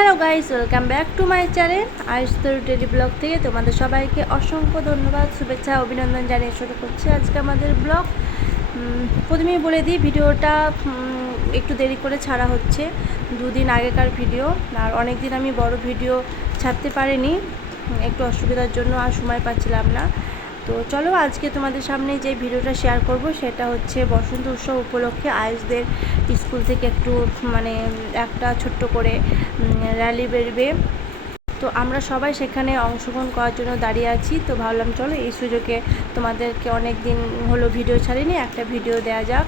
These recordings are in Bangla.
Hello guys, welcome back to my channel Ice daily vlog থেকে তোমাদের সবাইকে অসংখ্য ধন্যবাদ, শুভেচ্ছা, অভিনন্দন জানিয়ে শুরু করছি আজকে আমাদের ব্লগ। প্রথমেই বলে দিই, ভিডিওটা একটু দেরি করে ছাড়া হচ্ছে, দুদিন আগেকার ভিডিও। আর অনেক দিন আমি বড় ভিডিও ছাড়তে পারিনি, একটু অসুবিধার জন্য আর সময় পাচ্ছিলাম না। তো চলো আজকে তোমাদের সামনে যে ভিডিওটা শেয়ার করব সেটা হচ্ছে বসন্ত উৎসব উপলক্ষে আয়ুষদের স্কুল থেকে একটু একটা ছোট্ট করে র্যালি বেরবে। তো আমরা সবাই সেখানে অংশগ্রহণ করার জন্য দাঁড়িয়ে আছি। তো ভাবলাম চলো এই সুযোগে তোমাদেরকে অনেক দিন হলো ভিডিও ছাড়িনি, একটা ভিডিও দেওয়া যাক।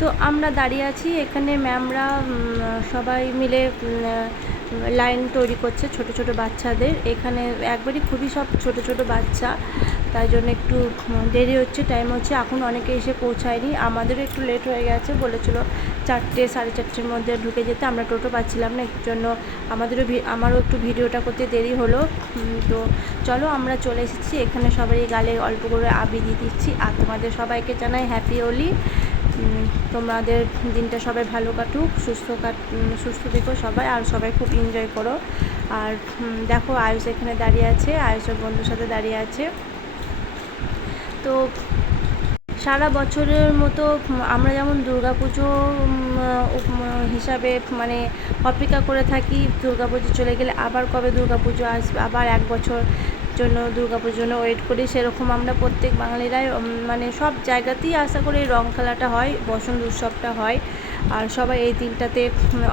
তো আমরা দাঁড়িয়ে আছি এখানে, ম্যামরা সবাই মিলে লাইন তৈরি করছে ছোট ছোট বাচ্চাদের। এখানে একবারই খুবই সব ছোট ছোট বাচ্চা, তাই জন্য একটু দেরি হচ্ছে, টাইম হচ্ছে, এখন অনেকে এসে পৌঁছায়নি। আমাদেরও একটু লেট হয়ে গেছে, বলেছিল 4টে সাড়ে 4টের মধ্যে ঢুকে যেতে, আমরা টোটো পাচ্ছিলাম না, এর জন্য আমারও একটু ভিডিওটা করতে দেরি হলো। তো চলো আমরা চলে এসেছি এখানে, সবাই গালে অল্প করে আবির দিয়ে দিচ্ছি। আর তোমাদের সবাইকে জানাই হ্যাপি হোলি। তোমাদের দিনটা সবাই ভালো কাটুক, সুস্থ থেকো সবাই, আর সবাই খুব এনজয় করো। আর দেখো আয়ুষ এখানে দাঁড়িয়ে আছে, আয়ুষের বন্ধুর সাথে দাঁড়িয়ে আছে। তো সারা বছরের মতো আমরা যেমন দুর্গাপুজো হিসাবে অপেক্ষা করে থাকি, দুর্গাপুজো চলে গেলে আবার কবে দুর্গাপুজো আসবে, আবার এক বছর জন্য দুর্গাপুজোর জন্য ওয়েট করি, সেরকম আমরা প্রত্যেক বাঙালিরাই সব জায়গাতেই আশা করি রং খেলাটা হয়, বসন্ত উৎসবটা হয়। আর সবাই এই দিনটাতে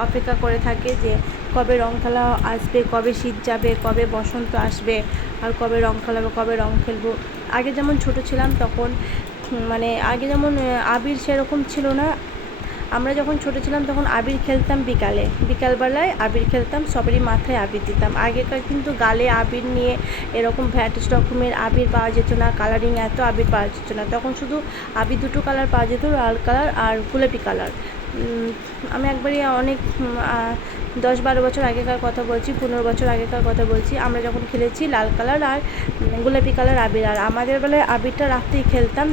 অপেক্ষা করে থাকে যে কবে রং খেলা আসবে, কবে শীত যাবে, কবে বসন্ত আসবে, আর কবে রং খেলাবো, কবে রং খেলবো। আগে যেমন ছোট ছিলাম তখন আগে যেমন আবির সেরকম ছিল না। আমরা যখন ছোটো ছিলাম তখন আবির খেলতাম বিকালবেলায় আবির খেলতাম, সবারই মাথায় আবির দিতাম। আগেকার কিন্তু গালে আবির নিয়ে এরকম ভ্যারাইটিস রকমের আবির পাওয়া যেত না, কালারিং এত আবির পাওয়া যেত না। তখন শুধু আবির দুটো কালার পাওয়া যেত, লাল কালার আর গোলাপি কালার। আমি একবারই অনেক 10-12 বছর আগেকার কথা বলছি, 15 বছর আগেকার কথা বলছি, আমরা যখন খেলেছি লাল কালার আর গোলাপি কালার আবির। আর আমাদের বেলায় আবিরটা রাত্রেই খেলতাম,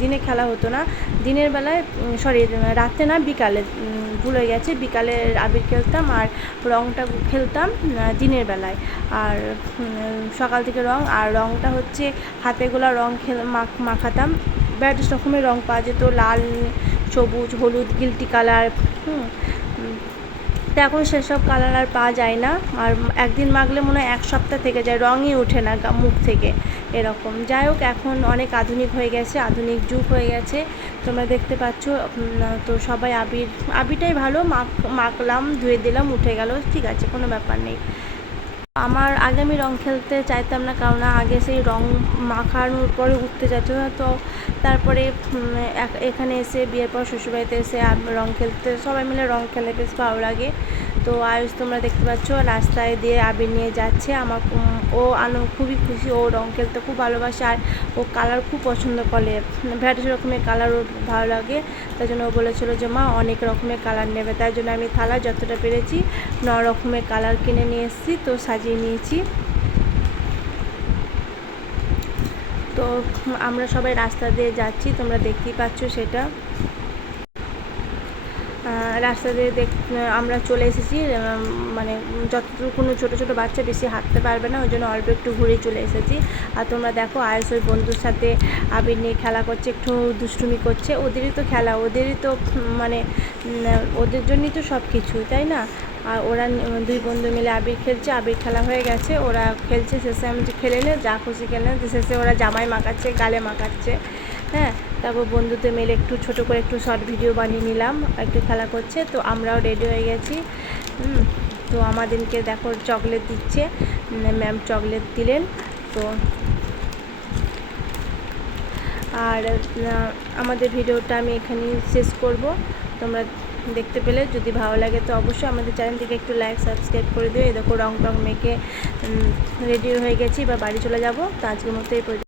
দিনে খেলা হতো না। দিনের বেলায় রাতে না, বিকালে, ভুল হয়ে গেছে, বিকালে আবির খেলতাম আর রঙটা খেলতাম দিনের বেলায়। আর সকাল থেকে রঙটা হচ্ছে হাতে গোলা রঙ মাখাতাম। ভ্যারাইটিস রকমের রঙ পাওয়া যেত, লাল, সবুজ, হলুদ, গিলটি কালার। তো এখন সেসব কালার আর পাওয়া যায় না, আর একদিন মাখলে মনে হয় 1 সপ্তাহ থেকে যায়, রঙই ওঠে না মুখ থেকে এরকম। যাই হোক, এখন অনেক আধুনিক হয়ে গেছে, আধুনিক যুগ হয়ে গেছে, তোমরা দেখতে পাচ্ছ। তো সবাই আবিরটাই ভালো, মাখলাম, ধুয়ে দিলাম, উঠে গেল, ঠিক আছে, কোনো ব্যাপার নেই। আগে আমি রঙ খেলতে চাইতাম না, কারণ আগে সেই রঙ মাখানোর পরে উঠতে যেত না। তো তারপরে এখানে এসে, বিয়ের পর শ্বশুরবাড়িতে এসে রঙ খেলতে, সবাই মিলে রঙ খেলে বেশ ভালো লাগে। তো আয়ুষ তোমরা দেখতে পাচ্ছ রাস্তায় দিয়ে আবির নিয়ে যাচ্ছে। ও খুবই খুশি, ও রঙ খেলতে খুব ভালোবাসে, আর ও কালার খুব পছন্দ করে, ভ্যারাইটি রকমের কালার ওর ভালো লাগে। তাই জন্য ও বলেছিল যে মা অনেক রকমের কালার নেবে, তাই জন্য আমি থালা যতটা পেরেছি 9 রকমের কালার কিনে নিয়ে এসেছি, তো সাজিয়ে নিয়েছি। তো আমরা সবাই রাস্তা দিয়ে যাচ্ছি, তোমরা দেখতেই পাচ্ছ সেটা। রাস্তা দিয়ে আমরা চলে এসেছি, যতটুকুনো ছোটো ছোটো বাচ্চা বেশি হাঁটতে পারবে না, ওই জন্য অল্প একটু ঘুরে চলে এসেছি। আর তোমরা দেখো আয়ুষ ওই বন্ধুর সাথে আবির নিয়ে খেলা করছে, একটু দুষ্টুমি করছে। ওদেরই তো খেলা, ওদেরই তো ওদের জন্যই তো সব কিছু, তাই না? আর ওরা 2 বন্ধু মিলে আবির খেলছে, আবির খেলা হয়ে গেছে, ওরা খেলছে, শেষে আমি যে খেলে নে, যা খুশি খেলে নে, শেষে ওরা জামায় মাখাচ্ছে, গালে মাখাচ্ছে। হ্যাঁ, তারপর বন্ধুদের মিলে একটু ছোটো করে একটু শর্ট ভিডিও বানিয়ে নিলাম, একটু খেলা করছে। তো আমরাও রেডি হয়ে গেছি। তো আমাদেরকে দেখো চকলেট দিচ্ছে, ম্যাম চকলেট দিলেন। তো আর আমাদের ভিডিওটা আমি এখানেই শেষ করব। তোমরা দেখতে পেলে, যদি ভালো লাগে তো অবশ্যই আমাদের চ্যানেলটিকে একটু লাইক, সাবস্ক্রাইব করে দিও। এই দেখো রং মেখে রেডি হয়ে গেছি, এবার বাড়ি চলে যাব। তো আজকের মতো এই